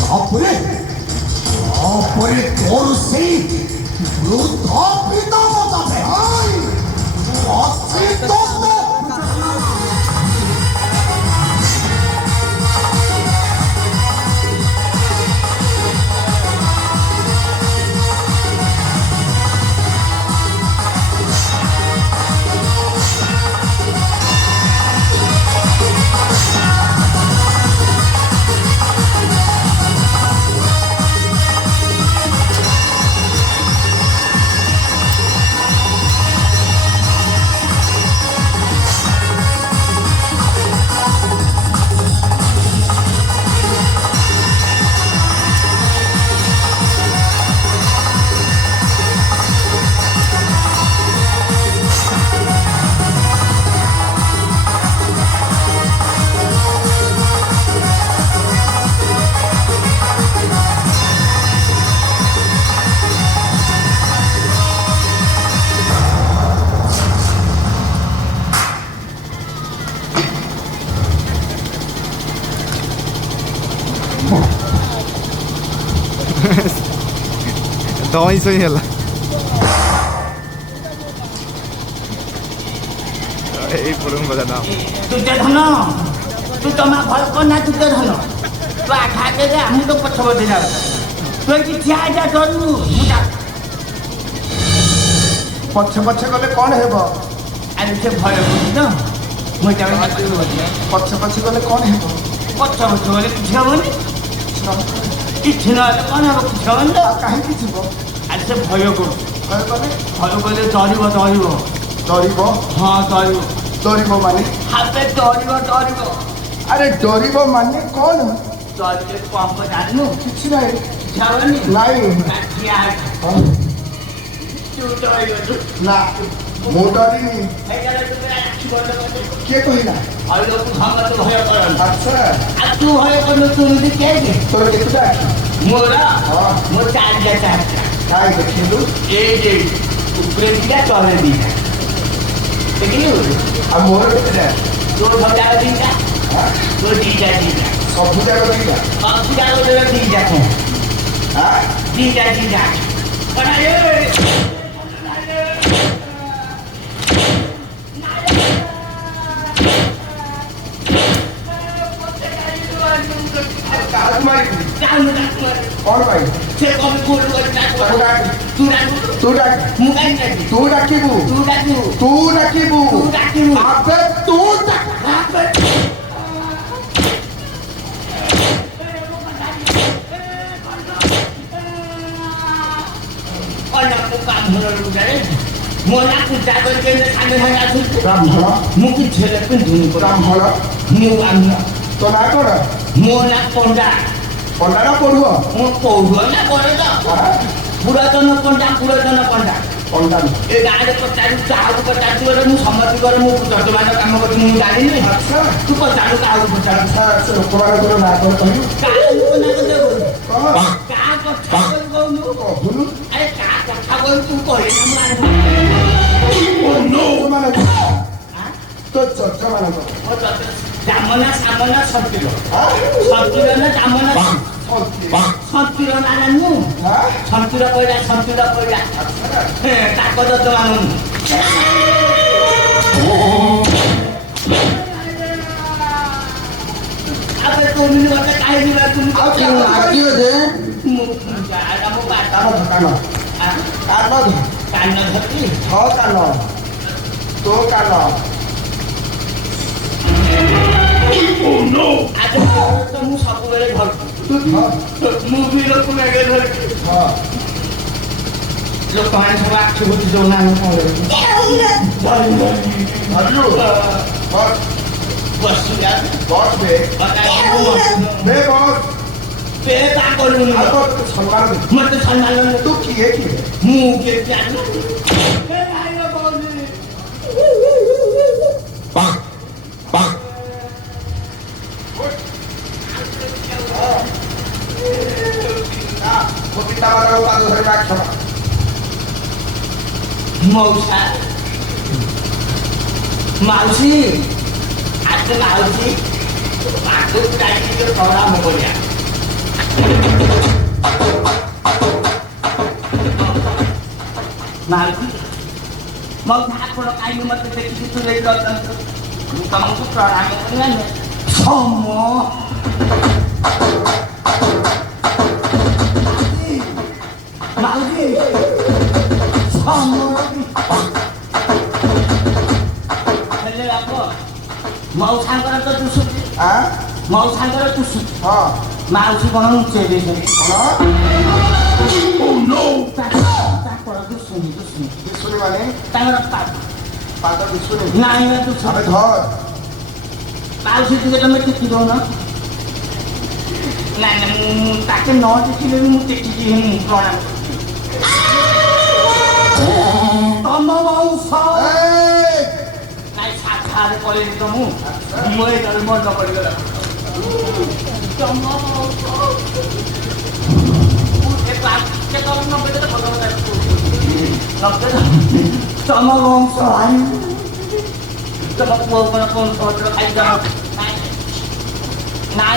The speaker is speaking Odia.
তারপরে তারপরে তোর সেই বৃদ্ধ পিতা মাতাকে অস্তিত্ব Dawai so hela. এই পুরুন বাজা নাম দুর্যোধন তুই তোমার ভয় কর না দুর্যোধন তু আঘাতে দে আমি তো পছ বদে যাব তুই কি ঠিয়া যা ডরু পছে পছে গলে কোন হেব আরে সে ভয় করছি তো মই যাবে না পছে পছে গলে কোন হেব পছ পছ বলে কিছু হবনি কিছু না হলে কোন হব কিছু হবনি তো কাহিঁকি থিব আরে সে ভয় কর ভয় কলে ভয় করলে ডরিব ডরিব ডরিব হ্যাঁ ডরিব ডরিব মানে হাতে ডরিব ডরিব আরে ডরিব মানে কোন ডরিলে কম জানু কিছু নাই যাবনি নাই ঠিয়া তুই ডরিব না ମୁଁ ଡରିନି ହେଇଗଲା ତୁ ରାଖି ବন্ধ କରି କିଏ କହିଲା ଆଉ ଲୋକ ସମସ୍ତେ ଭୟ କରନ୍ତି ଆଚ୍ଛା ଆଉ ତୁ ଭୟ କରୁନୁ ତୁ ଯଦି କେହି ତୋର କେତେଟା ଆଖି ମୋର ହଁ ମୋ ଚାରିଟା କାଇଁ ଦେଖିଲୁ ଏଇ ଉପରେ ଦିଟା ତଳେ ଦିଟା ଦେଖିଲୁ ଆଉ ମୋର କେତେଟା ତୋ ସଜାକ ଦିଟା ହାଁ ତୋ ଦିଟା ସବୁ ଯାକ ଦେଖିଲା ସବୁ ଯାକ ଦିଟା ହାଁ ଦିଟା କାହାକୁ ମାରିବି କ'ଣ ପାଇଁ ସେ କବି କୋଉଠୁ ତୁ ଡାକିବୁ ତୁ ଡାକିବୁ ଆବେ ତୁ ବ୍ରାହ୍ମଣ ମୁଁ କିଛି ହେଲେ ପିନ୍ଧୁନି ବ୍ରାହ୍ମଣ ମୁଁ ବ୍ରାହ୍ମଣ ତୋ ନାଁ କ'ଣ ମୋ ନା ପଣ୍ଡା ପଣ୍ଡା ନା ପଢୁଅ ମୁଁ କହୁଅ ନା ବଡ଼ ପୁରାତନ ପଣ୍ଡା ପଣ୍ଡା ଏ ଗାଁରେ ପଚାରୁ କାହାକୁ ପଚାରୁଥିବରେ ମୁଁ ସମସ୍ତଙ୍କର ମୁଁ ଯଜମାନ କାମ କରୁଛି ମୁଁ ଜାଣିନି ଆଚ୍ଛା ତୁ ପଚାରୁ କାହାକୁ ପଚାରୁ ଆଚ୍ଛା ଲୋକମାନଙ୍କର ନାଁ କ'ଣ କହିବୁ କାହା ଲୋକ ନା କଥା କହୁନୁ କହ କାହା କଥା କହୁନୁ କହୁନୁ ଆରେ କାହା କଥା କହୁନୁ ତୁ କହିବୁ ତୋ ଚର୍ଚ୍ଚମାନଙ୍କର ଜାମନା ସାମନା ସନ୍ତିର ହାଁ ସନ୍ତିର ନା ଜାମନା ସନ୍ତିର ନା ଜାଣିନୁ ହାଁ ସନ୍ତିର କହିଲା ତାଙ୍କ ଯଜମାନ ଆବେ ତୁ ଗୋଟେ କାହିଁକି ବାତୁନି ଆଉ କେଉଁ ଲାଗିବ ଯେ ମୁଁ ମୋ ବାଟ କାନ ଧରିଲି ହଁ କାନ ତୋ କାନ ଆଜି ତ ମୁଁ ସବୁବେଳେ ଧରୁଛି ମୁଁ ବି ଲୋକ ଆଗେ ଧରିଛି ହଁ ଲୋକମାନେ ସବୁ ଆଖି ବୁଝି ଦଉନାହାନ୍ତି ବସିଲା ବସ୍ ବେ ବସ୍ ତା କରିବୁନି ଆଉ ତୋ ସମ୍ମାନ ଦେ ମତେ ସମ୍ମାନ ତୁ କିଏ ମୁଁ କିଏ ଜାଣିନି ମୋ ପିତା ମାତାଙ୍କ ପାଦ ଧରି ରାକ୍ଷଣ ମଉସା ମାଉସୀ ଆଜି ମାଉସୀ ପାଦ ଟିକେ ପ୍ରଣାମ କରିବା ମାଉସୀ ମଉସା ଆପଣ କାହିଁକି ମୋତେ ଦେଖିକି ତୁଲେଇ ଯାଉଛନ୍ତି ମୁଁ ତମକୁ ପ୍ରଣାମ କରିବା ସମ ମାଉସୀ ହେଲେ ବାପ ମଉସାଙ୍କର ତ ଦୁଷୁଛି ଆଁ ମଉସାଙ୍କର ଦୁଷୁଛି ହଁ ମାଉସୀ କ'ଣ ଉଞ୍ଚେଇ ଦେଇଛନ୍ତି କ'ଣ ତାଙ୍କର ଦୁଷୁନି ଦୁଷୁନି ଦିଶୁନି ମାନେ ତାଙ୍କର ପାଦ ଦିଶୁନି ନାଇଁ ନା ଦୁଷୁନି ଆମେ ଧର ମାଉସୀ ଟିକେ ତମେ ଟେକି ଦଉନ ନାଇଁ ନାଇଁ ମୁଁ ତାକେ ନ ଟେକିଲେ ବି ମୁଁ ଟେକିକି ହିଁ ପ୍ରଣାମ ତମ ବଂଶ ଏଇ! ନାଇଁ ସାଧାରେ କହିଲି ତ ମୁଁ ଏଇଟାରେ ମନ ପଡ଼ିଗଲା ତମ ବଂଶ ତମ ବଂଶ ଭାଇ ତମ ପୁଅ କ'ଣ ଖାଇଛ ନାଇଁ